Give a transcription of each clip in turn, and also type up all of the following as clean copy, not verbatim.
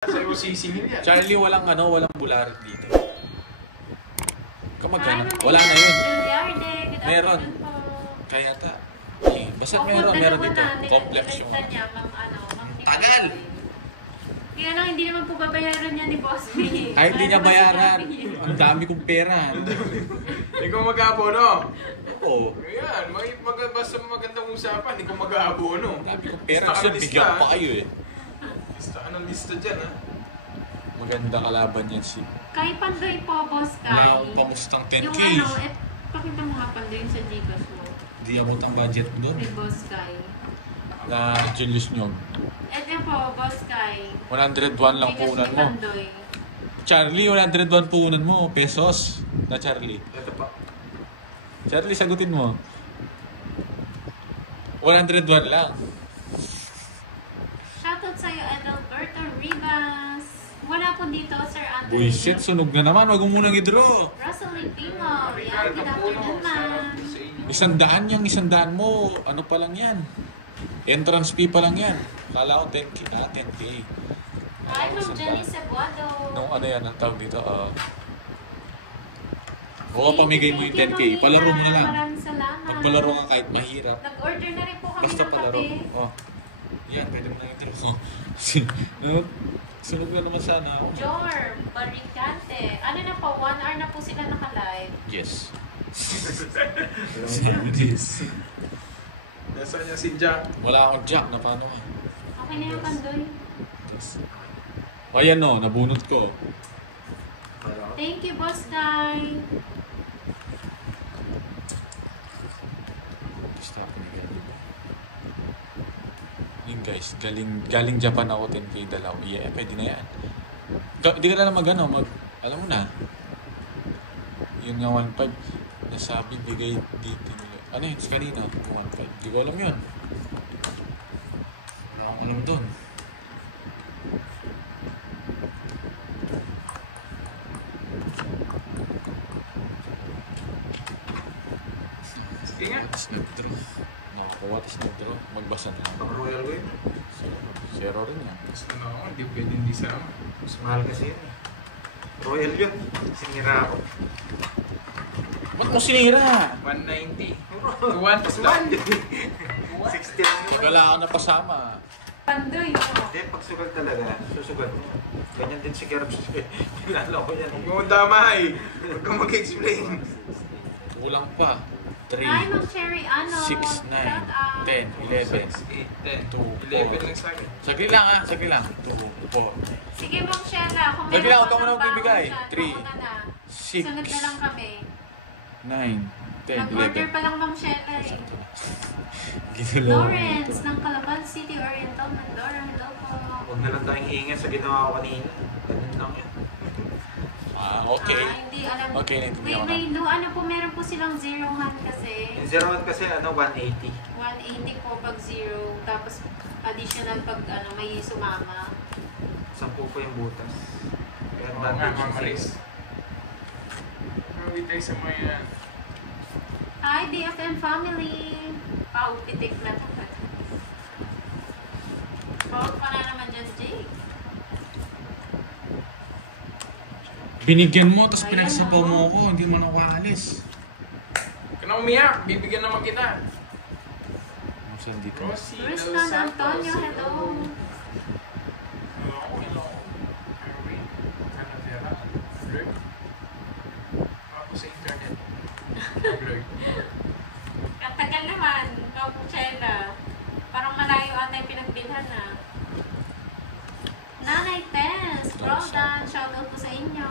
Sa'yo sisingin yan. Charlie, walang bularit dito. Kamagana. Wala na yun. Meron. Kaya ta. Basta meron dito. Complex yung... Tagal! Kaya lang, hindi naman po babayaran niya ni Boss B. Ay, hindi niya bayaran. Ang dami kong pera. Ikaw mag-aabono. Oo. Ayan, basta magandang usapan, ikaw mag-aabono. Ang dami kong pera. Kasi bigyan pa kayo eh. Listaan ang lista dyan, ha? Maganda kalaban yan si... Kay Pandoy po, Boss Kai. Yung pamustang 10K. Yung pakita mo nga Pandoy sa Gcash mo. Hindi abot ang budget mo doon. Kay Boss Kai. Na Julius Nyog. Ito po, Boss Kai. 101 lang Gcash puhunan ni mo. Pandoy. Charlie, 101 puhunan mo. Pesos. Na Charlie. Ito pa. Charlie, sagutin mo. 101 lang. Shoutout sa'yo, Adalberto Rivas. Wala po dito, Sir Anthony. Buisit, sunog na naman. Wag mo munang i-draw. Russell Timo. Yan, good afternoon, ma'am. 100 yung 100 mo. Ano pa lang yan? Entrance fee pa lang yan. Kala ko 10K. 10K. Hi, from Jenny Cebuado. Nung ano yan, ang tawag dito. Oo, pamigay mo yung 10K. Palaro mo na lang. Maraming salamat. Pagpalaro ka kahit mahirap. Nag-order na rin po kami Basta ng palaro. kape. Oh. Yan, pwede mo na i-draw. Sunog na naman sana ako. Jor, Barricante. Ano na po, 1 hour na po sila naka-live. Yes. Nasaan niya si Jack? Wala akong jack. Na paano ka? Okay na yung Pandoy. Ayan o, nabunot ko. Thank you, Boss Dai. Stop na galing. Yun guys, galing Japan ako 10K dalaw. Yeah, pwede na yan. Di ka na mag alam mo na. Yun nga 1.5. Nasabi, bigay dito nila. Ano yun? Kanina, 1.5. Di ko alam yun. Wala akong alam doon. Sige nga. Snap-draw. Nakakuha, tapos snap-draw. Magbasa na lang. Pang Royal Wave. Zero rin yan. Gusto na ako, hindi pwede hindi sa ako. Mas mahal kasi yun eh. Royal yun. Sinira ako. Ba't mo sinira? 190. 1 plus lang. 60 lang yun. Wala ako napasama. Pandoy, oh. Hindi, pag sugal talaga, susugal mo. Ganyan din si Gerb. Kilala ko yan. Huwag mo damay. Huwag kang mag-explain. Kulang pa. 3, Hi, Ma'am Cherry Ano. 6, 9, 10, 11, 8, 10, 2, 11 lang sa akin. Sagli lang ha, sagli lang. 2, 4, Sige, Ma'am Shella. Kung Lagi lang, meron huwag ka muna ng magbibigay. baon dyan, 3, baka na. 6, Sunod na lang kami. 9, 10, Nag-order 11. pa lang, Ma'am Shella eh. Ginulaw. Lawrence ng Calaban City Oriental Mandora. Hello po. Huwag na lang tayong iingat sa ginawa ko kanina. Ganun lang yan. Okay. Hindi alam. Okay, naintindihan ko na. Ano po, meron po silang zero hand kasi. Yung 01 kasi 180. 180 po pag zero. Tapos additional pag may sumama. 10 po yung butas. Kaya Oo nga, advantage Ma'am yung Aris. zero. Mawit tayo sa mga... Hi, BFM family! Paupitik na po. Bawag pa na naman dyan, Jake. Binigyan mo, tapos Ayan, pinagsapaw oh. mo ako. Hindi mo nakaalis. Huwag ka na umiyak. Bibigyan naman kita. Saan dito? Rosie Del Tristan Santos. Antonio, hello. Hello, hello. Irwin. Canavera. Blur. Ako sa internet. Blur. Katagal naman, Kapuchela. Parang malayo ata yung pinagbilhan na. Nanay Tess, Roldan, shoutout po sa inyo.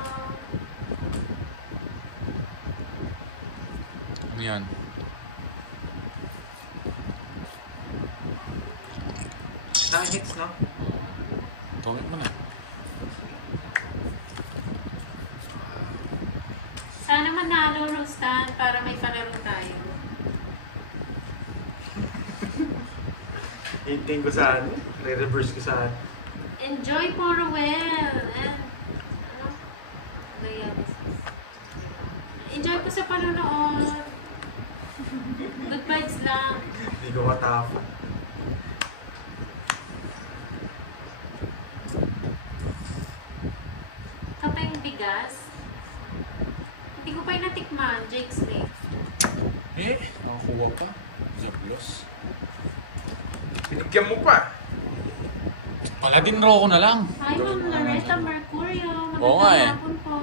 Ano yan? Hits, no? Tawag mo na. Sana manalo, Rustan, para may palaro tayo. Hinting ko sa ano? Re-reverse ko sa ano? Enjoy po, Ruel. And, enjoy po sa panonood. Good vibes lang. Hindi ko matapos. man, Jake Snake. Nakakuha pa. Zablos. Binigyan mo pa. Paladin Rocco na lang. Hi, Ma'am Loretta Mercurio. Oo nga eh. Magandang hapon po.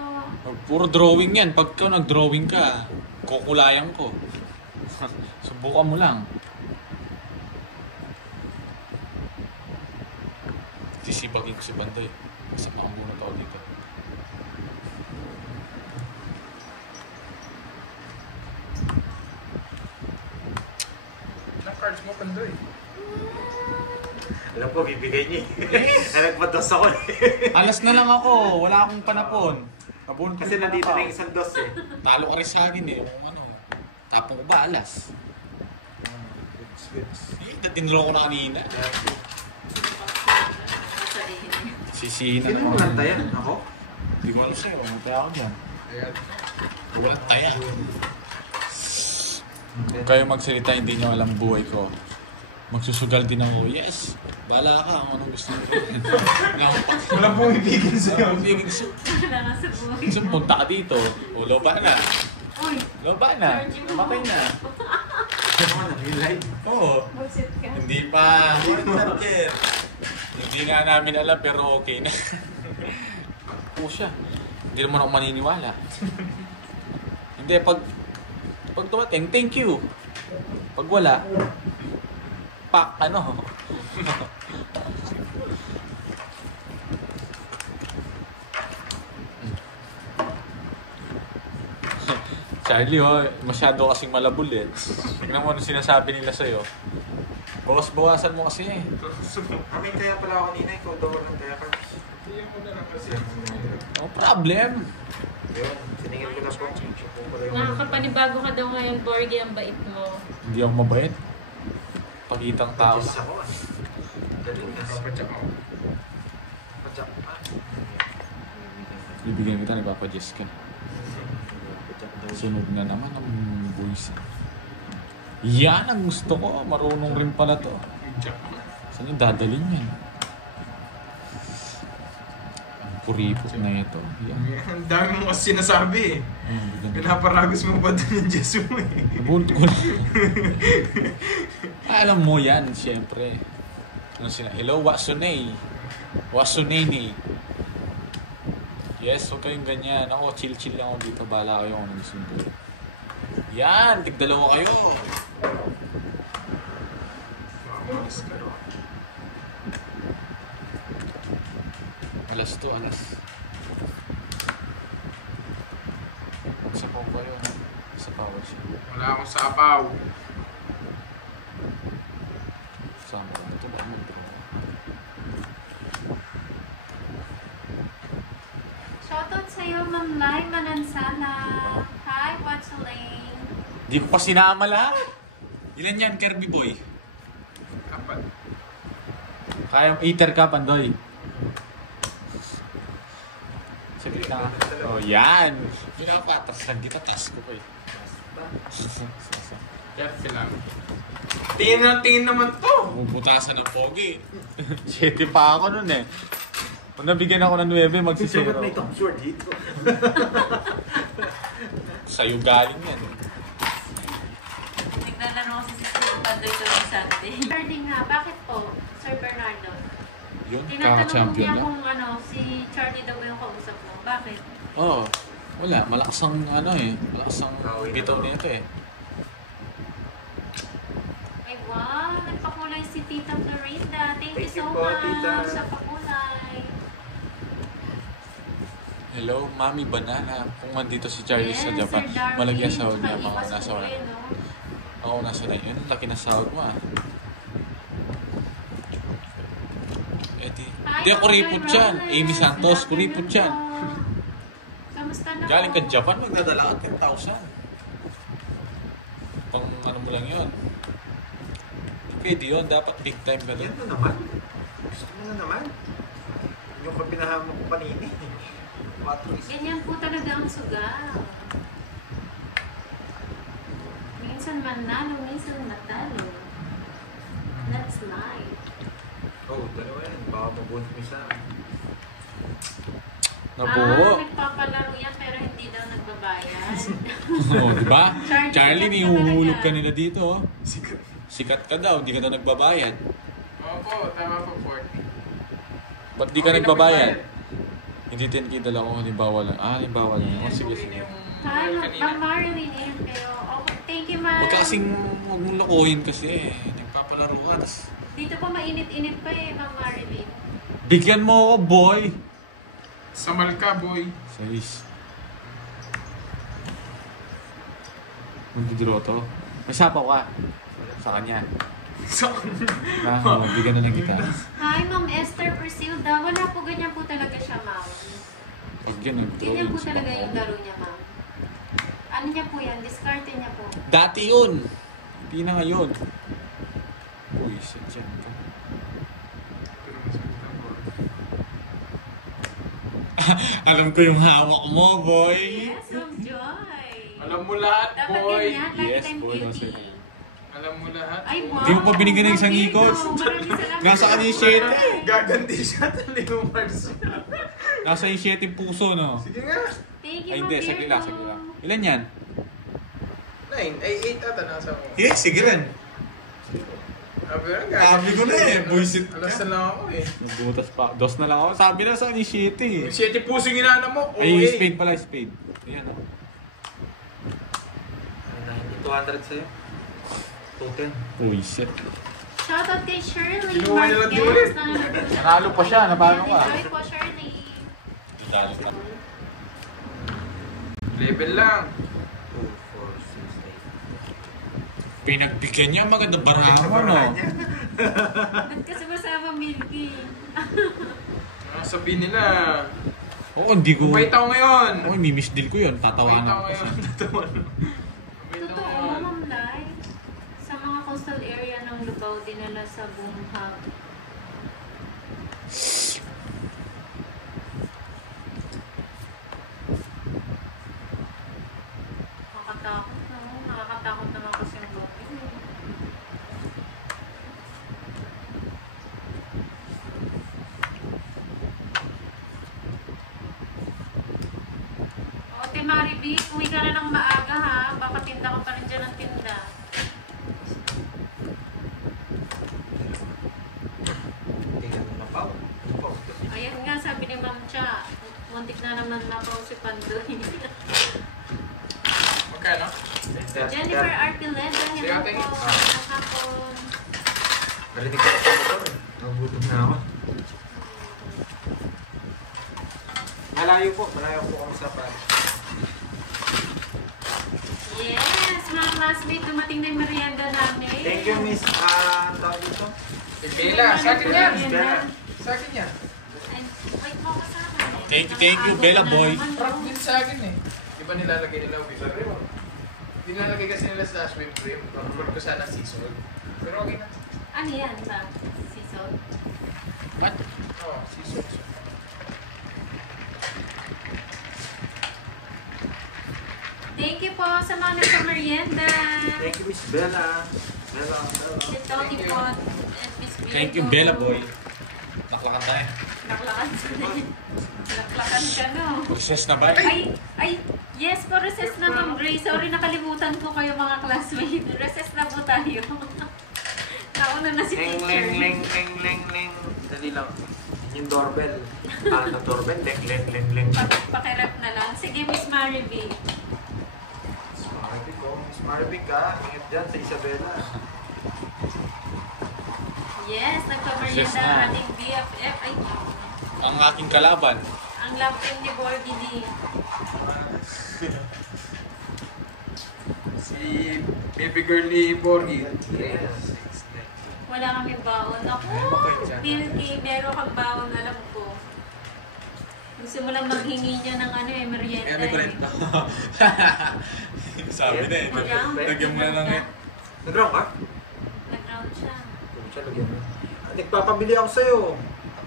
Puro drawing yan. Pagka nag-drawing ka, kukulayan ko. Subukan mo lang. Sisibagin ko si Banday. Masama ka muna tao dito. Ilang cards mo, Pandoy? Alam ko, bibigay niya nagpatos ako Alas na lang ako. Wala akong panapon. Nabun ko Kasi yung nandito panakaw. na yung isang dos eh. Talo ka rin sa akin eh. Kung ano. Tapong ko ba alas? Tinro ko na kanina. Sisihin na Sino mo lang tayo? Ako? Hindi ko alam sa'yo. Mataya ako dyan. Ayan. Walang taya. Kung kayo magsalita, hindi nyo alam buhay ko. Magsusugal din ako. Yes! Bahala ka kung anong gusto mo. Walang pumipigil sa'yo. Wala nga sa buhay. So, punta ka dito. O, loba na. Uy, Loba na. Namatay na. Ano na, real life? Oo. bullshit ka. Hindi pa. Hindi nga namin alam pero okay na. Oo siya. Hindi naman ako maniniwala. Hindi, pag dumating, thank you. Pag wala, pak, ano. Charlie, masyado kasing malabul eh. Tignan mo ano sinasabi nila sa'yo. Bawas-bawasan mo kasi eh. Amin kaya pala ako kanina, ikaw daw lang kaya ka. Tingnan mo na lang kasi. No problem. Yun, siningin ko na po. Siya po pala yung... Nakakapanibago ka daw ngayon, Borgie, ang bait mo. Hindi ako mabait. Pagitang tao Diyos na. ako ah. Galing na. Papadyak ako. Padyak pa. Bibigyan kita, nagpapadjess ka. Sunod na naman ang voice. Yan ang gusto ko. Marunong rin pala to. Jack. Saan yung dadalhin yan? Ang puripot na ito. Yan. Ang dami mo kasi sinasabi eh. Pinaparagos mo pa doon yung Diyos mo eh. Bunt ko na. Alam mo yan, siyempre. Ano sila? Hello, Wasunay. Wasunay ni. Yes, huwag kayong ganyan. Ako, chill-chill lang ako dito. Bahala kayo kung nagsundo. Yan! Tigdalawa kayo! Mamalas ka ro. Alas to, alas. Sapaw kayo. Sapaw siya. Wala akong sapaw. Sama ka. Ito ba mo? Shoutout sa'yo, Ma'am Lai Manansala. Hi, what's the lane? Di ko pa sinama lahat. Ilan yan, Kirby Boy? Apat. Kaya eater ka, Pandoy. Saglit na. Oh, yan. Pinapatrasan kita, tas ko eh. Careful lang. Tingin naman to. Puputasan ng pogi. 7 pa ako nun eh. Kung nabigyan ako ng 9, Ba't magsisero. may top sword dito? Sa'yo galing yan. Naglalaro kasi si Steve Pandoy tuwing Sunday. Charlie nga, bakit po, Sir Bernardo? Yun, Tinatanong kaka-champion niya na. kung ano, si Charlie daw yung kausap mo. Bakit? Oo. Wala, malakas ang ano eh. Malakas ang bitaw nito eh. Ay, wow, nagpakulay si Tita Florinda. Thank you Thank you so po, much Tita. sa pakulay. Hello, Mami Banana. Kung nandito si Charlie sa Yes, Japan, Sir Darwin. malagyan sahod niya. Tsaka Mga Iwas nasa Kuya, no? ako nasa na yun. Laki na sahod mo ah. Eh di. Hi, Di ako kuripot Ma'am dyan. Rose. Amy Santos, Good kuripot afternoon dyan. po. Kamusta na Galing po? ka Japan, magdadala ka 10,000. Pang ano mo lang yun. Pwede yun, dapat big time ka Yan doon. na naman. Gusto mo na naman. Yung kapinahaman ko kanina. Matris. Ganyan po talaga ang sugal. Minsan manalo, minsan natalo. That's life. Oh, dalawa yan. Baka mabuhat mo isa. Nabuo. Nagpapalaro yan pero hindi daw magbabayad. Oo, di ba? Charlie, Charlie, nihuhulog talaga. ka nila dito. Oh. Sikat. Sikat ka daw, di ka daw nagbabayad. Opo, tama po 40. Ba't di ka Okay na nagbabayad? po Hindi 10K dalawa, halimbawa lang. Halimbawa lang. Oh, sige, Okay na sige. yung Hi, kanina. Ma'am Marilyn eh, pero okay, thank you, ma'am. Huwag ka kasing huwag mong lokohin kasi nagpapalaro ka. Tas, Dito pa mainit-init pa eh, Ma'am Marilyn. bigyan mo ako, boy! Samal ka, boy. Sais. Magdidiro to. May sapaw ka. Sa kanya. So, Bigyan na lang kita. Hi, Ma'am Esther Persilda. Wala po, ganyan po talaga siya, ma'am. Pag yan, Ganyan po talaga yung laro niya, ma'am. Ano niya po yan? Discarte niya po. Dati yun. Hindi na ngayon. Uy, shit yan. Alam ko yung hawak mo, boy. Yes, Ma'am Joy. alam mo lahat, Dapat boy. ganyan, Yes, lifetime boy, beauty. nasa- Alam mo lahat. Ay, boy. wow. Hindi mo pa binigyan ng isang Ma'am ikot. Virgo, maraming salamat. Nasa kanya yung shit. Gaganti siya ng Leopards. Nasa yung shit yung puso, no? Sige nga. Thank you, Ay, Ma'am hindi. Sagli lang, Virgo. sagli lang. Ilan yan? 9. Ay, 8 ata nasa mo. Yes, sige rin. Sabi ko Sabi ko na eh, buisit ka. Alas na lang ako eh. Nagbutas pa. Dos na lang ako. Sabi na sa kanya yung shit eh. Yung 7 puso yung inana mo. Ay, spade pala, spade. Ayan, oh. 200 sa'yo. 210. Uy, shit. Shoutout kay Shirley. Kinuha niya lang Marquez, ulit. nanonood po. Nanalo pa siya, napalo ka. Enjoy po, Shirley. Level lang. 2, 4, 6, 8. Pinagbigyan niya, maganda barahan, no? Ba't kasi masama Milky? Ang sabihin nila, Oo, hindi ko... mabait ako ngayon. Oo, mimiss deal ko yun. Mabait Tatawanan ako ko kasi. ngayon. Tatawanan. Mabait ako Totoo, ngayon. Ma'am Lai. Sa mga coastal area ng Lubao, dinala sa Bunghag. Nakakatakot na. Nakakatakot naman kasi yung booking. Ate Maribik, uwi ka na ng maaga ha. Baka tinda ka pa rin dyan ng tinda. Hindi ka naman pa. Ayan nga, sabi ni Ma'am Cha, muntik na naman mapaw si Pandoy. Magkano? Jennifer Artileda, hello Sige, ate. po. Ang hapon. Narinig ko sa motor eh. Nagutom na ako. Malayo po kami sa Paris. Yes, mga classmate, dumating na yung merienda namin. Thank you, Miss. Ang tawag dito? Si Bella, sa akin yan. Merienda. Sa akin yan. Ay, wait mo kasama eh. Thank you, Bella boy. Rock din sa akin eh. Di ba nilalagay nila whipped cream? Nilalagay kasi nila sa whipped cream. Rock ko sana season. Pero okay na. Ano yan ba? Sisod? What? Oo, season. Thank you po sa mga nagka-merienda. Thank you, Miss Bella. Si Tony po at Miss Virgo. Thank you, Bella boy. Naklakan tayo. Naklakan ka. Naklakan ka, no? Process na ba? Ay, yes po, recess na, Ma'am Grace. Sorry, nakalimutan ko kayo mga classmates. Recess na po tayo. Nauna na si Leng, teacher. leng. Dali lang. Yung doorbell. Ano doorbell? Leng. Pakirap na lang. Sige, Miss Maribel. Miss Marvick ka. Ingat dyan sa Isabela. Yes, nagpa-merienda Recess na. ang ating BFF. Ay, Ang aking kalaban. ang love team ni Borgie D. Si baby girl ni Borgie. Yes. Wala kami baon. Ako, Pilky, meron kang baon, alam ko. Gusto mo lang maghingi niya ng ano eh, merienda eh. Sabi na eh. Lagyan mo na lang eh. Nag-round ka? Nag-round siya. Huwag siya lagyan mo. Nagpapabili ako sa'yo.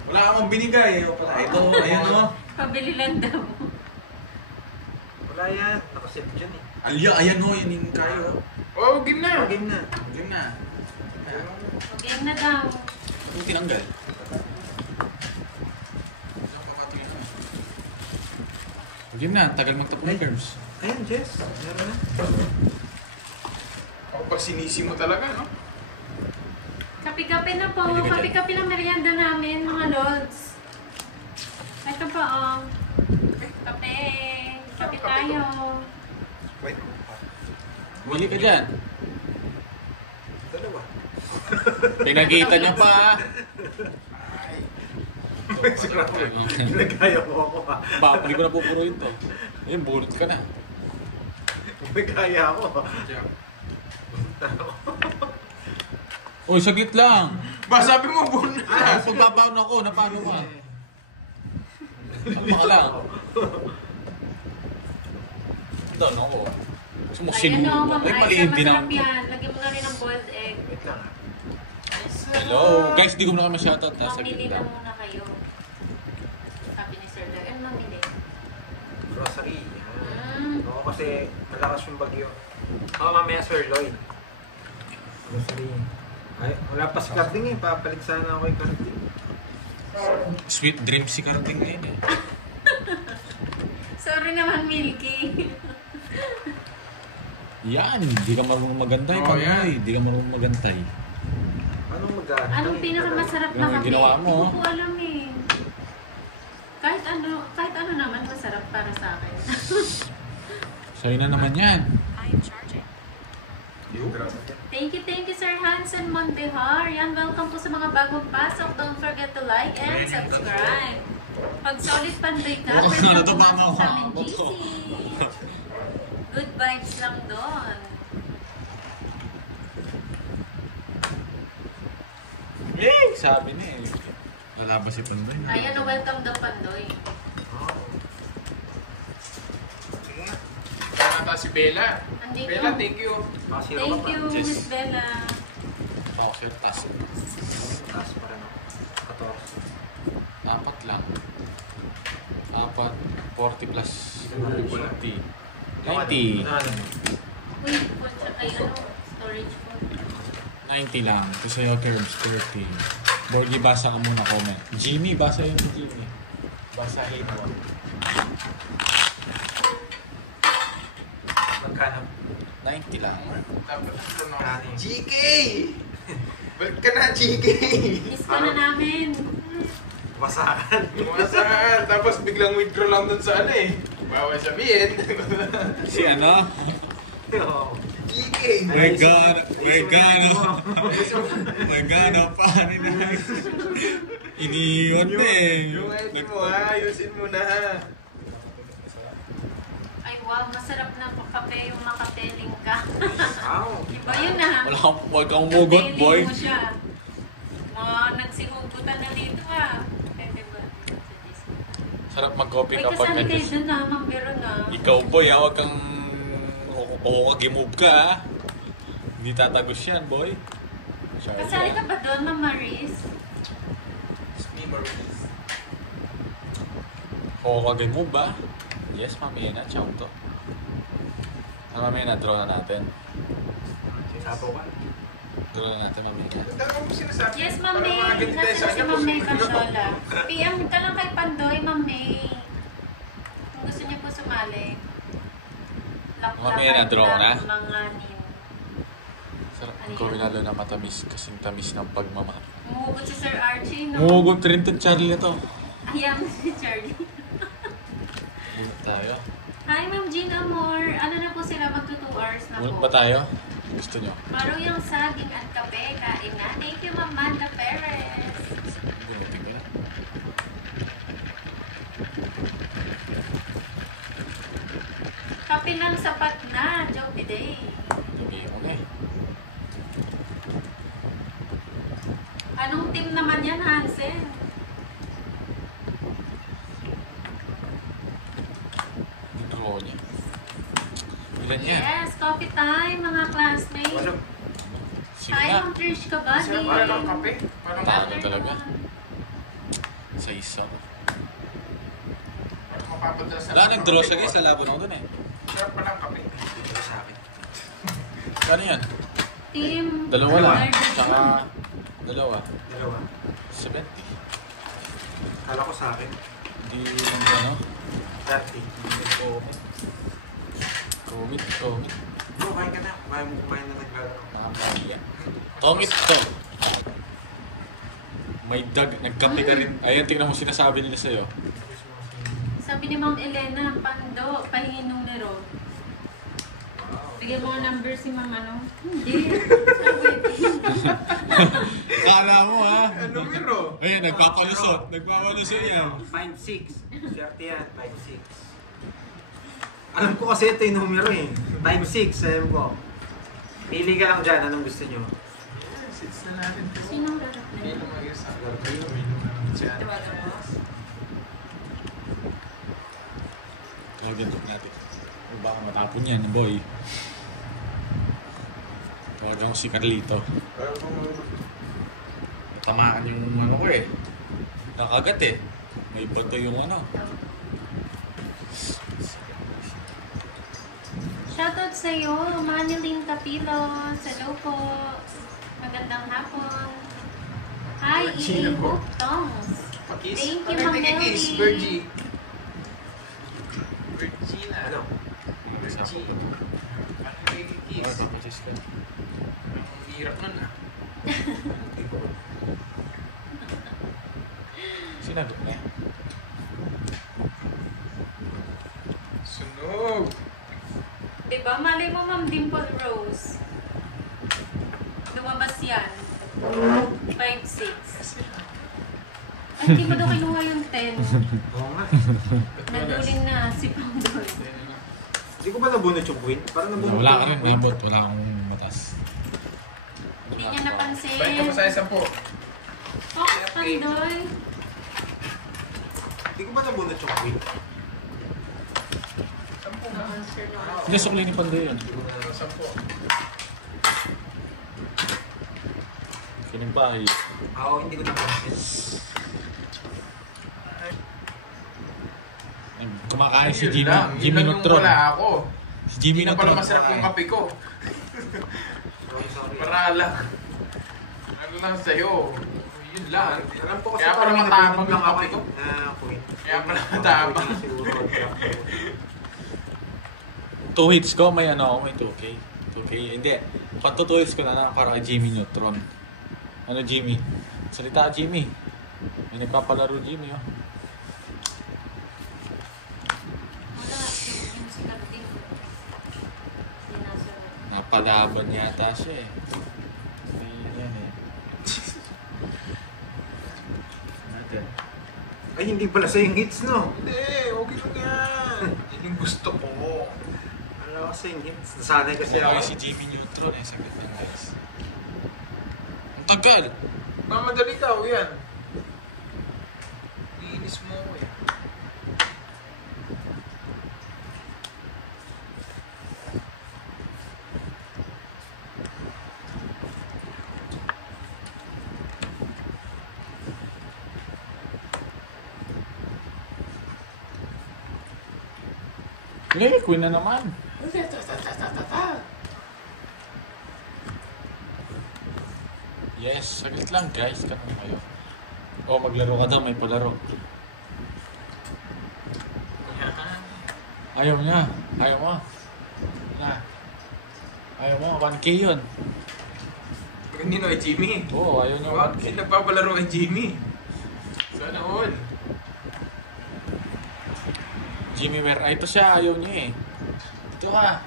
Wala akong binigay. O pala, ito, ayan o. Pabili lang daw. Wala yan. Nakaset dyan eh. Alya, ayan o, yun yung kayo. Oh, game na. Game na. Game na. Okay na daw. Kung tinanggal. Game na, tagal magtap ng curves. Ayan, Jess. Meron na. Ako pag sinisi mo talaga, no? Kape-kape na po. Pwede ka dyan. Kape-kape na merienda namin, mga lods. Ito po, oh. Kape. Kape tayo. Wait. Bili ka dyan. Dalawa. Pinagita niya pa. May sarap. Nagaya ko ako ha. Ba, hindi ko na pupuruin to. Ayun, bulot ka na. May kaya ako. Uy, saglit lang. Ba, sabi mo, buno na. Ah, pagbabaon ako, napano ka? Ano ka lang? Ito, no? Gusto mo Ayan o, Ma'am Ay, Aiza, maliit din masarap ako. yan. Lagyan mo na rin ng boiled egg. Wait lang ha. Hello. Guys, di ko na kami shoutout. Nasa Mamili gitna. na muna kayo. Sabi ni Sir Doug. Ano mamili? Grocery. Mm. Oo, kasi malakas yung bagyo. Oo, mamaya Sir Lloyd. Grocery. Ay, wala pa si Carding eh. Papalit sana ako kay Carding. Sweet dream si Karating ngayon eh. Sorry naman, Milky. Yan, di ka marunong magantay. Oh, Pangay, di ka marunong magantay. Anong mag-aantay? Anong pinakamasarap na Yung kape? ginawa mo. Hindi ko po alam eh. Kahit ano naman masarap para sa akin. Sa'yo na naman yan. Thank you, Sir Hansen Montehar. Yan, welcome po sa mga bagong pasok. Don't forget to like and subscribe. Pag solid panday ka, Oo, pwede ka natama pumasok ako. sa amin, GC. Good vibes lang doon. Eh, sabi na eh. Wala ba si Pandoy? Ayan, welcome daw Pandoy. Sige. Kaya nata si Bella. Andito. Bella, thank you. Makasiro ka Thank pa. you, Yes. Miss Bella. Ako sir, tas. Taas pa rin ako. 14. Apat lang. Apat. 40 plus 40. 90. Uy, full siya kay storage po. 90 lang. Kasi yung terms 30. Borgie, basa ka muna comment. Jimmy, basa yun si Jimmy. Basahin mo. Magkano? 90 lang. Dapat ito no. Kanin. GK! Balik ka na, GK! Miss ka na namin. Masakan. Saan? Tapos biglang withdraw lang dun sa ano eh. Bawal sabihin. Si ano? Oo. GK! My God! My God! My God! Paano na? Iniiwan na eh. Yung ID mo ha, ayusin mo na ha. Ay, wow, masarap na kape yung makateling ka. Wow. Iba yun ah. Huwag kang mugot, boy. Nakateling mo siya. Nagsihugutan na dito ah. Pwede ba? Sarap mag-copy Ay, kapag kasali kayo nandito. dun ah, Ma'am Pero na. Ikaw, boy, huwag kang move ka, ha? Hindi tatagos yan, boy. Sorry, Kasali ka ba doon, Ma'am Maris? move ba? Yes, ma'am, yan na. Chow to. Mamaya na, draw na natin. Sapo ka? Draw na natin, mamaya na. Dami mo sinasabi. Yes, Ma'am Para May. makaganda tayo Nasaan sa si ano, Ma'am May kung sino. Casyola? PM ka lang kay Pandoy, Ma'am May. Kung gusto niya po sumali. Mamaya na, draw na? Mga nin. Sarap ang ko lalo na matamis, kasing tamis ng pagmamahal. Umugot si Sir Archie, no? Umugot rin to, Charlie, na to. Ayan si Charlie. Bulot tayo. Hi, Ma'am Jean Amor. Ano na po sila? Magto 2 hours na Bulot po. ba tayo? Gusto nyo? Maruyang saging at kape. Kain na. Thank you, Ma'am Manda Perez. Bulutin ko na. Kape lang sapat na. Joe Biday. Lugi ko na eh. Anong team naman yan, Hansen? Yung draw niya. Ilan yan? Yes, coffee time, mga classmates. Wala. Sige Hi, na. Ma'am Trish Kabadi. Sarap para ng kape. Parang Talo talaga. Sa isa. mapapadala sa... Wala, nag-draw siya guys. Sa labo na dun eh. Sarap pa ng kape. Ito sa akin. Kano yan? Team. Dalawa lang. Bernard. Tsaka dalawa. Dalawa. 70. Kala ko sa akin. Hindi ano? 30. Hindi ko Tongit, tongit. Bro, kain ka na. Kaya mo kumain na naglalaro. Nakakaya. Tongit to. May dag, nagkape ka rin. Ayan, tingnan mo sinasabi nila sa'yo. Sabi ni Ma'am Elena, Pando, pahingin numero. Bigyan mo nga number si Ma'am ano? Hindi. Kala mo ha? Ano numero? Ayun, nagpapalusot. Nagpapalusot yan. 5-6. Swerte yan, 5-6. Alam ko kasi ito yung numero eh. 5-6, alam ko. Pili ka lang dyan, anong gusto nyo? Sits na natin to. Sinong rarap na May yun? lumagay sa akin. May lumagay dyan. Tawagan mo? Tawagan natin. Baka matapon yan, boy. Tawagan ko si Carlito. Tamaan yung ano ko eh. Nakagat eh. May bato yung ano. Shoutout sa'yo, Manilyn Capilos. Hello po. Magandang hapon. Hi, Chino EA po. Hope Tongs. Pakis. Thank you, Ano Ma'am tigikis? Melly. Virgie. Virgina. Ano? Virgie. Ano tigikis? Papacheers ka. Ang hirap nun ah. Sinagot na. Sunog. Diba? Malay mo, Ma'am Dimple Rose. Lumabas yan. 5-6. Ay, hindi pa daw kinuha yung 10. Oo nga. Naduling na si Pandol. Hindi ko ba nabunot yung queen? Parang nabunot Wala ka yung rin, queen. mayabot. Wala akong matas. Hindi niya napansin. Balik ka mo sa isang po. Oh, Pandol. Hindi ko ba nabunot yung queen? Sampo na. Hindi, sukli ni Pandoy yan. Sampo. Kinagbahay. Oo, hindi ko napansin. Kumakain si Yun Jimmy. lang. Yun Jimmy lang yung Neutron. wala ako. Si Jimmy Hindi na pala Neutron. masarap yung kape ko. Sorry. Para lang. Ano lang sa'yo. Yun lang. Alam ko kasi Kaya pala parang may matapang nabunot yung lang ako kape ko. na queen. Kaya pala matapang. Queen siguro. 2 hits ko, may ano ako, may 2K. 2K, hindi. Pag 2 hits ko na para kay Jimmy Neutron. Ano Jimmy? Salita Jimmy. May nagpapalaro Jimmy oh. Wala. Yung si Carding. Sinasunod. Napalaban yata siya eh. Ayan eh. Natin. Ay, hindi pala sa yung hits, no? Hindi, okay lang yan. Yun yung gusto ko. Alam ko sa yung hits. Nasanay kasi Okay ako. si Jimmy Neutron eh. Sagot lang guys. Ang tagal! Mamadali ka, o yan. Iinis mo ako eh. Hindi, Queen na naman. Yes, saglit lang guys. Kanong kayo. O, maglaro ka daw, may palaro. Ayaw niya. Ayaw mo. Na. Ayaw mo, 1K yun. Kanino ay Jimmy? Oo, ayaw niya Wow, 1K. sino nagpapalaro kay Jimmy? Sana all. Jimmy, where? Ay, ito siya, ayaw niya eh. Ito ka.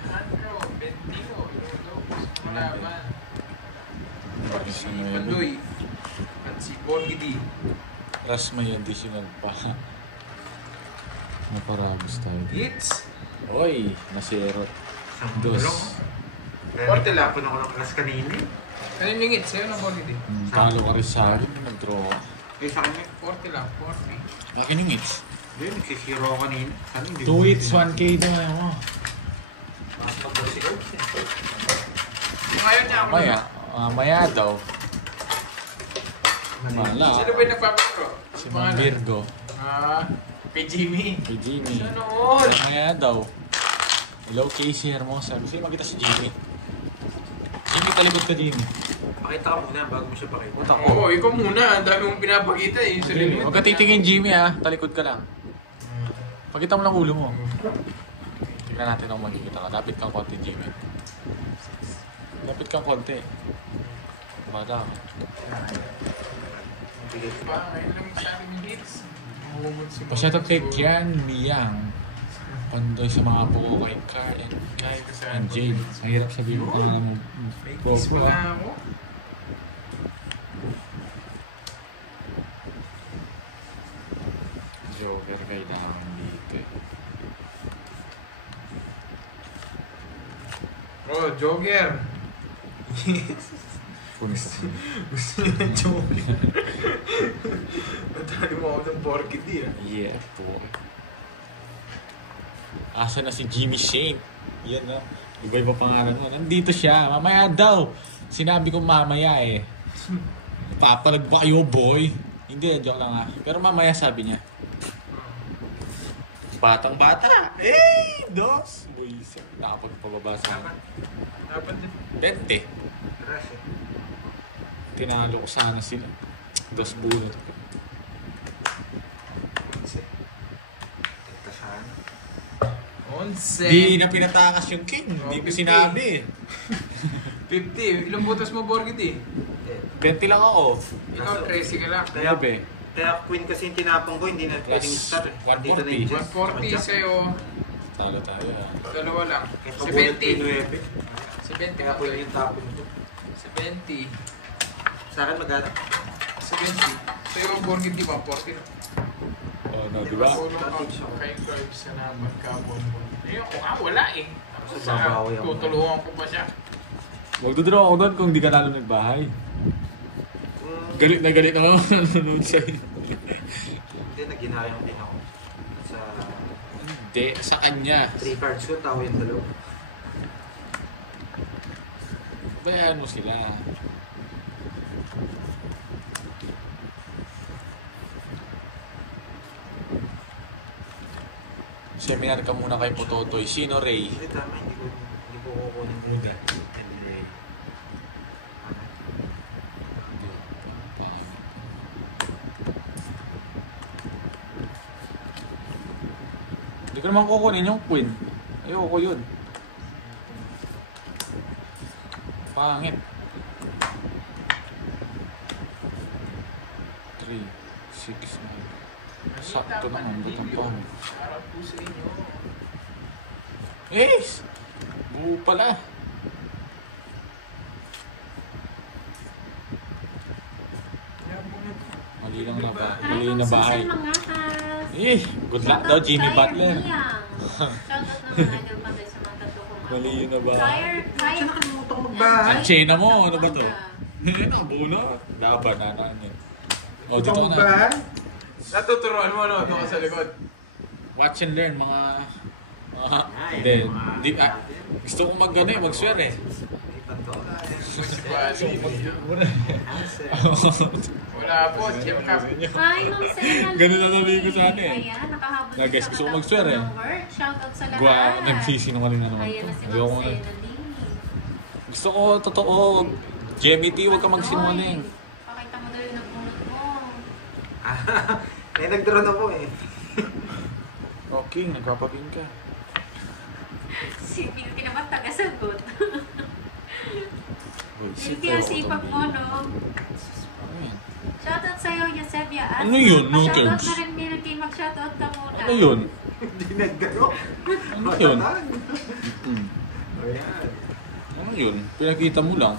Alejandro, Bentino, Lolo, Malaban. Si Ano yun? Pandoy. At si Borgidi. Ras may additional pa. Naparagos tayo. Hits. Oy, nasirot. Dos. Forte lang. Tapon ako ng class kanina. Ano yung hits? Sa'yo na Borgidi? Talo ka rin sa akin, nag-draw ka. Eh, sa kanya. Forte lang, Forte. Akin yung hits. Hindi, nagsisiro ako kanina. Ano, hindi 2 hits, 1K daw ayaw mo. Mas pagdaw si Coach. Kung ayaw niya ako. Maya daw. Wala. Sino ba yung nagpapalaro? Si Ano Mang pangalan? Virgo. Kay Jimmy. Si Jimmy. Sana all. Maya daw. Hello, Casey Hermosa. Gusto yung makita si Jimmy. Jimmy, talikod ka, Jimmy. Pakita ka muna bago mo siya pakita. Utak Oo, ikaw muna. Ang dami mong pinapakita eh. Yung sarili mo. Huwag ka titingin, Jimmy ah. Talikod ka lang. Pakita mo lang ulo mo. Tingnan natin kung magkikita ka. Lapit kang konti, Jimmy. Lapit kang konti. Bata ka. Ngayon lang sa akin yung hits. Pasyatot kay Kian Miyang. Pandoy sa mga buko kay Car and Jade. Ang hirap sabihin ko ng Kiss mo na ako. Joker kailangan dito eh. Oh, Joker. Gusto Gusto niya ng Joker. Matali mo ako ng porkity ah. Yeah, po. Asa na si Jimmy Shane? Yan na. Iba-iba pangalan mo. Nandito siya. Mamaya daw. Sinabi ko mamaya eh. Papalag ba kayo, boy? Hindi, joke lang ah. Pero mamaya sabi niya. Batang bata. Eh, dos. Boy, nakapagpababa sa akin. Dapat din. 20. Rush eh. Tinalo ko sana sila. Dos bunot. Ito siya. 11. Di na pinatakas yung king. Hindi ko sinabi. 50. Ilang butas mo, porkity? 20 lang ako. Ikaw, 13 ka lang. Kaya, Grabe. kaya queen kasi yung tinapong ko, hindi na pwedeng start. 140. Dito na yung 140 sa'yo. Talo tayo ah. Dalawa lang. Kaya pabunot ko yung 70. 9. 70 Kaya ka queen yung tapon ko. 70. Sa akin magana. 70. Sa'yo ang porkity, 140 lang. Oh, no, di ba? Kay Curve sa naman kapon mo. Eh, ako nga, wala eh. Ako Sa babawi ako. tutulungan ko pa siya. Magdodraw ako doon kung di ka lalo nagbahay. Galit na galit ako nanonood sa'yo. Hindi, naghinayang din ako. Sa Hindi, sa kanya. 3 cards ko, tao yung dalawa. Bayaan mo sila. Seminar ka muna kay Pototoy. Sino, Ray? Hindi, tama, hindi ko kukunin ko. Muda. Hindi ko naman kukunin yung queen. Ayoko yun. Pangit. 3, 6, 9. Sakto naman. Butang pangit. Harap po sa inyo. Yes! Buo pala. Mali lang na ba? Mali na bahay. mga kas. Eh, good luck daw, Jimmy Butler. Shoutout naman idol pa tayo sa mga tatlo kong ako. Mali na ba? Kaya Nakalimutan ko magbahay. Ang tsena mo, ano ba to? Hindi na, buo na. Laban na yan. O, dito Ito na. ba? Natuturuan mo, no? Doon ka sa likod. Watch and learn, mga... Hindi, hindi, gusto kong mag-ano eh, mag-swear eh. Wala po, Jim Cap. Hi, Ma'am Sena Lee. Ganun na nabigay ko sana eh. Ayan, nakahabol Na, guys, sa gusto ko mga mag-swear eh. ng word. Shoutout sa lahat. Gwa, nagsisinungaling na naman. Ayan na si Ma'am Ayoko na. Sena Lee. Gusto ko, totoo. Jemmy T, huwag ka magsinungaling. Pakita mo daw yung nagbunot mo. Eh, nag-draw na po eh. Okay, nagpapabing ka. Si Pinky naman taga-sagot. Uy, Pinky ang sipag mo, no? Ano yan? Shoutout sa'yo, Eusebia. At Ano yun? No shoutout terms. na rin, Milky. Mag-shoutout ka muna. Ano yun? Hindi nag-draw. Ano yun? Matatan. Ayan. Ano yun? Pinakita mo lang.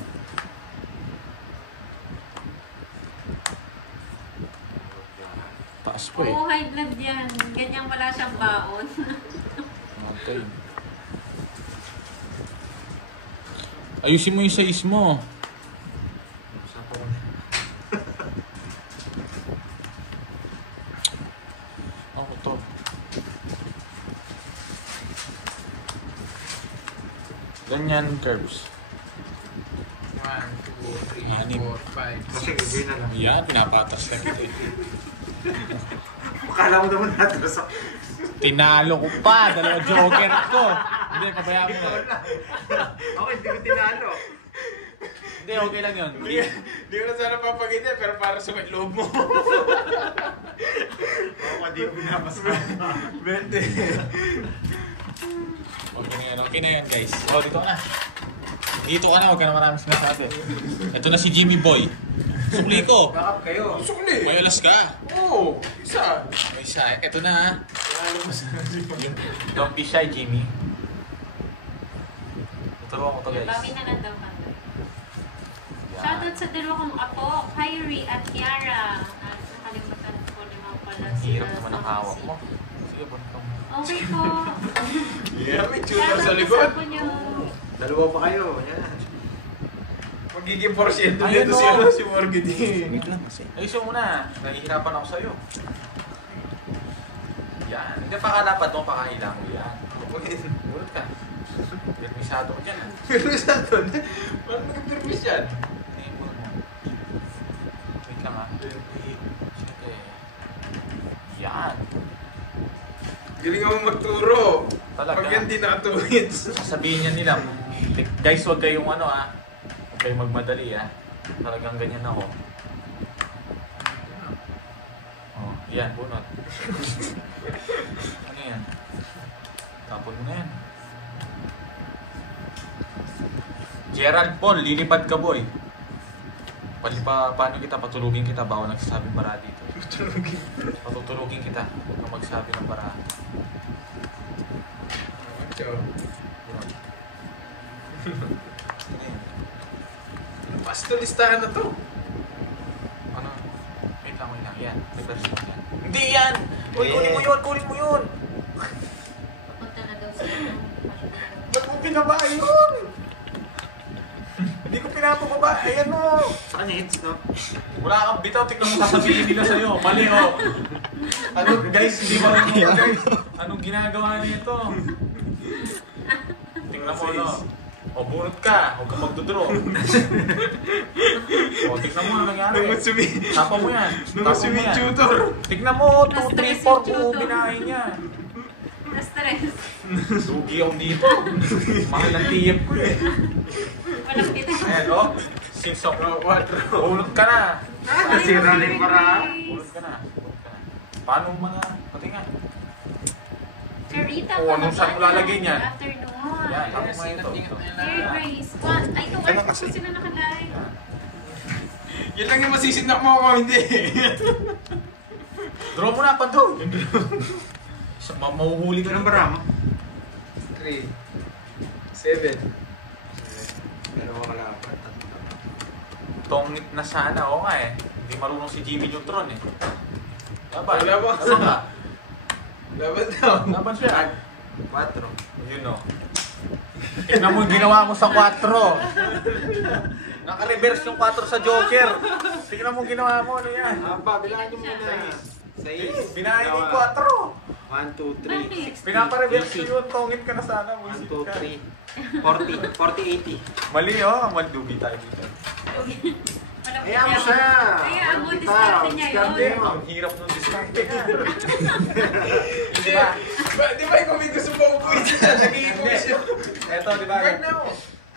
Taas pa eh. Oo, high blood yan. Ganyan wala siyang baon. Okay. Ayusin mo yung size mo. Sa po. Ako to. Ganyan curves. 1, 2, 3, Anim. 4, 5, Kasi gagawin na lang. Yan, pinapatas ka kita eh. Akala mo naman natin. Tinalo ko pa, dalawa joker ko. Hindi, pabayaan mo na. Ako hindi ko tinalo. Hindi, okay lang yun. Di ko na sana papagitin, pero para sa loob mo. Ako pa di pinapasama. 20. Okay na yan guys. Oh, dito ka na. Dito ka na, huwag ka na maraming sinasabi. Ito na si Jimmy Boy. Sukli ko. Bakap kayo. Sukli. May alas ka. Oo, isa. May isa. Ito na ha. Alam mo sa Don't be shy, Jimmy. Turuan ko to guys. Bawi na lang daw ka. Shoutout sa dalawa kong apo, Kyrie at Kiara. Nakalimutan ko naman pala Ang sila. hirap naman ang hawak mo. Sige, buntong. Okay po. Yeah, may tutor Shoutout sa sa likod. apo niyo. Dalawa pa kayo. Yan. Magiging porsyento Ayun, dito no. si Morgan. Wait lang kasi. Ayusin mo na. Nahihirapan ako sa'yo. Yan. Hindi pa ka dapat mo pakailang mo yan. Bulot ka. Permisado ko dyan. Permis na doon. Paano nag-permis yan? Tingin mo mo. Wait lang ha. Siyempre. Yan. Galing ako magturo. Talaga. Pag yan di nakatuwid. Sasabihin niya nila, guys, huwag kayong ano ha. Huwag kayong magmadali ha. Talagang ganyan ako. Oh, yan, bunot. Ano yan? Tapon mo na yan. Gerald Paul, lilipad ka boy. Paano kita patulugin kita, bawal nagsasabing para dito. Patutulugin kita, huwag kang magsabi ng para. Bunot. Ano yan? Pasto listahan na to. Ano? Wait lang. Yan. Reverse mo yan. Hindi yan! Uy, kunin mo yun! Papunta na daw sila. Ba't mo pinaba yun? Hindi ko pinapababa. Ayan mo! Saan hits, no? Wala kang bitaw. Tignan mo sasabihin nila sa'yo. Mali oh. Ano guys, hindi ba rin mo guys? Anong ginagawa niyo ito? Tingnan mo no. O bunot ka. Huwag kang magdudro. O tignan mo ano nangyari. Tapa mo yan. Tapa mo yan. Tutor. Tignan mo. 2, 3, 4 po. Binahin niya. Na-stress. Sugi ako dito. Mahal ng TF ko eh. Walang kita. Ayan o. Sinsok. Bunot ka na. Nasira na yung para. Bunot ka na. Paano mga? Pati nga. Charita, O, anong saan mo lalagay niyan? Afternoon. Yan. Tapos mo ito. Dear Grace, what? Ay, ito, ano kasi sila nakalive? Yan lang yung masisindak mo ako, hindi. Draw mo na pa doon. Mahuhuli ka Anong ng bara mo? 3, 7. Dalawa ka lang. Tongit na sana. Oo nga eh. Hindi marunong si Jimmy Neutron eh. Laban. Laban. Laban ka. Laban daw. Laban siya. 4. Yun o. Tignan mo yung ginawa mo sa 4. Naka-reverse yung 4 sa Joker. Tignan mo yung ginawa mo. Ano yan? Aba, bilangan nyo muna. 6. Binahin mo yung 4. 1, 2, 3. Pinapa-reverse ko yun. Tongit ka na sana. 1, Buisit 2, ka. 3. 40. 40, 80. Mali oh. Maldugi tayo dito. Walang Kaya mo kita. siya. Kaya ang Walang diskarte kita. niya Diskarte yun. mo. Ang hirap nung diskarte ka. Di ba? Di ba ikaw may gusto mo upuin siya? Nag-iipon siya. Eto, di ba? Right now.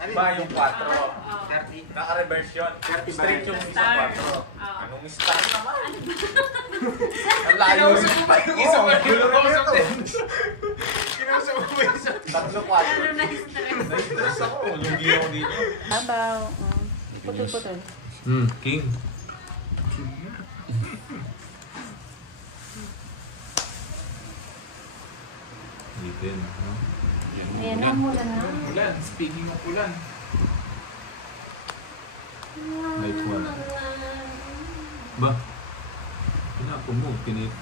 Diba yung 4? 30. Naka-reverse yun. 35. Straight yung isang Star. 4. Anong star naman? Ang Layo layo sa yung pa. spike Isa mo. pa Gulo na kinusap ito. din. Kinusap mo isa. 3, 4. Ano na-stress? Na-stress ako. Lugi ako dito. Abaw. Putol-putol. King. Litin, no? Ayan na, mula na. Ulan. Speaking of ulan. Night 1. Ba? Pinapo mo, pinip.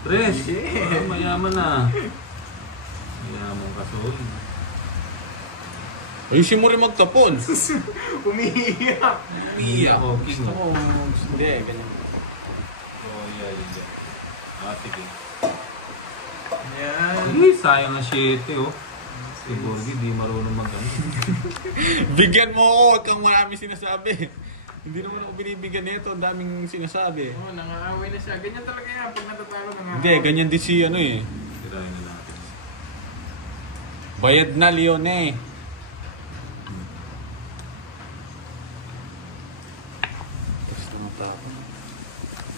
Tres! Oh, mayaman na. Mayaman ka, Sol. Ayusin mo rin magtapon. Umiiyak. Umiiyak. King. Gusto ko. Hindi, ganyan. Oh, yeah. Ah, sige. Yan. Ay, sayang ang 7, oh. Si Borgie, di marunong mag-ano. Bigyan mo ako, huwag kang marami sinasabi. Hindi naman ako binibigyan nito, ang daming sinasabi. Oo, nangaaway na siya. Ganyan talaga yan. Pag natatalo, nangaaway. Hindi, ganyan din si ano eh. Tirahin na natin. Bayad na, Leone.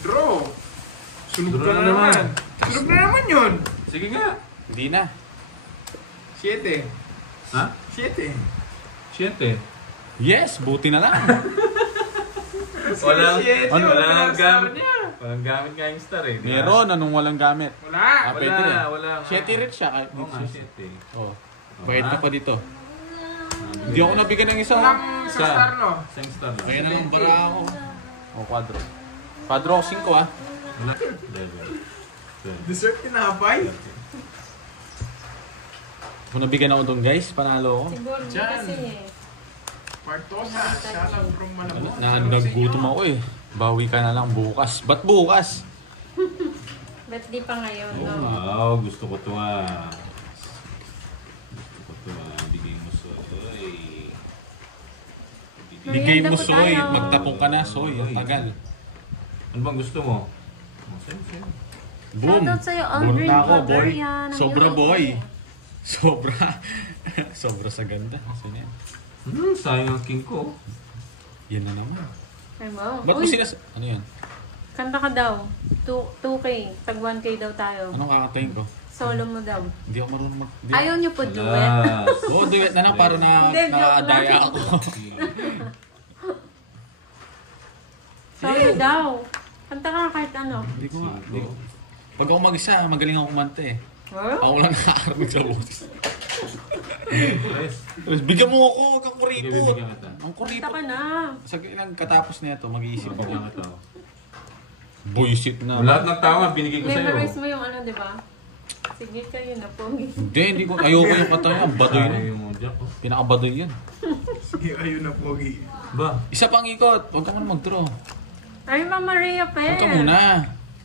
Draw. Sunog Draw ka na na naman. naman. Sunog na naman yun. Sige nga. Hindi na. 7. Ha? 7. 7. Yes, buti na lang. Walang walang gamit. Walang gamit nga yung star eh. Meron, anong walang gamit? Wala. Pwede rin. Wala. 7 rin siya. Kahit Oo nga, 7. Oh. Bayad ka pa dito. Hindi ako nabigyan ng isa. Walang sa star, no? Isang star lang. Kaya naman bara ako. O, quadro. Quadro ako 5 ah. Wala. 11. 12. Dessert tinapay. Kung nabigyan ako doon guys, panalo ako. Siguro Diyan. kasi Partosa. Salam from Malabon. Nagutom ako eh. Bawi ka na lang bukas. Ba't bukas? ba't di pa ngayon, no? Wow, gusto ko to ah. Gusto ko to ah. Bigay mo so. Bigay mo Merienda po soy. tayo. Magtapong ka na soy. Ang tagal. Ano bang gusto mo? Same. Boom. Shoutout sa'yo, Boom Aldrin na ako, boy. Bavarian. Ang Sobra iyong boy. ate. Sobra. Sobra sa ganda. Saan yan? Sayang ang king ko. Yan na naman. Ay, wow. Ba't mo Uy, Ano yan? kanta ka daw. 2K. Tag 1K daw tayo. Anong kakatayin ko? Solo mo daw. Hindi ako marunong mag... Ayaw niyo po duet. Alas. Oo, duet na lang para na Hindi, joke nakadaya lang. ako. Solo daw. Kanta ka kahit ano. Hindi ko nga. Hindi ko. Pag ako mag-isa, magaling ako kumanta eh. Huh? Ako lang nakakaramig sa boses. Yes. Bigyan mo ako, huwag kang kuripot. Bigyan kita. Ang Kanta kuripot. ka na. Sa katapos na ito, mag-iisip ako. Bigyan kita. Buisit na. Lahat ng tama binigay ko sa'yo. Memorize mo yung ano, di ba? Sige kayo na po. Hindi ko. Ayoko yung kanta niya. Badoy na. yung jack ko. Pinakabadoy yan. Sige, ayun na, Pogi. Ba? Isa pang ikot. Huwag ka man mag-draw. Ay, Mama Rhea pa Huwag ka muna.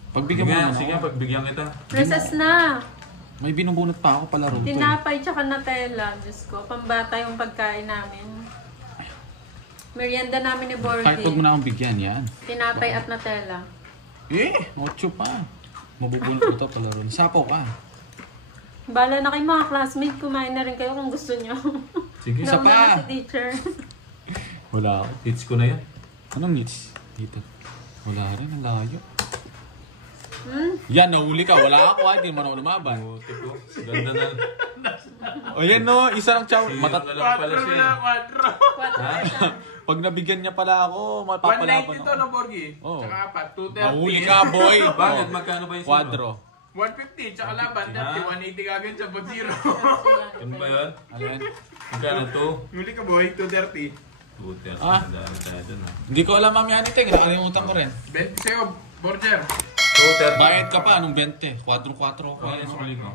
Pagbigyan mo naman Sige, ako. pagbigyan kita. Recess na. May binubunot pa ako palaro ko eh. Tinapay tsaka Nutella. Diyos ko, pambata yung pagkain namin. Merienda namin ni Kahit huwag mo Borgie. na akong bigyan yan. Tinapay at Nutella. Eh, 8 pa. Mabubunot ko ito palaro. Sapaw ka. Bala na kayo mga classmate, kumain na rin kayo kung gusto nyo. Sige, Isa Nauna pa. na si teacher. Wala ako. hits ko na yan. Anong needs? Dito. Wala rin. Ang layo. Hmm? Yan, nahuli ka. Wala ako. Hindi mo na ako lumaban. Buti ko. Ganda na. O yan no, isa lang chow. Wala pala siya. na, 4. Ha? Pag nabigyan niya pala ako, mapapalaban 190 to, ako. no, Borgi? Oo. Tsaka apat, 230. Nahuli ka, boy. Bakit? Magkano ba yung sino? Quadro. 150, tsaka laban, 30, 180 kagad sa bot zero. Ano ba yun? Ano yan? Magkano to? Huli ka, boy, 230. Buti. Ah. Dami tayo dun ha. Hindi ko alam mami anything. Nakalimutan ko rin. 20 sa'yo, Borger. 230. Bayad ka pa, anong 20? Quadro-4 ko. Ano yung suli ko?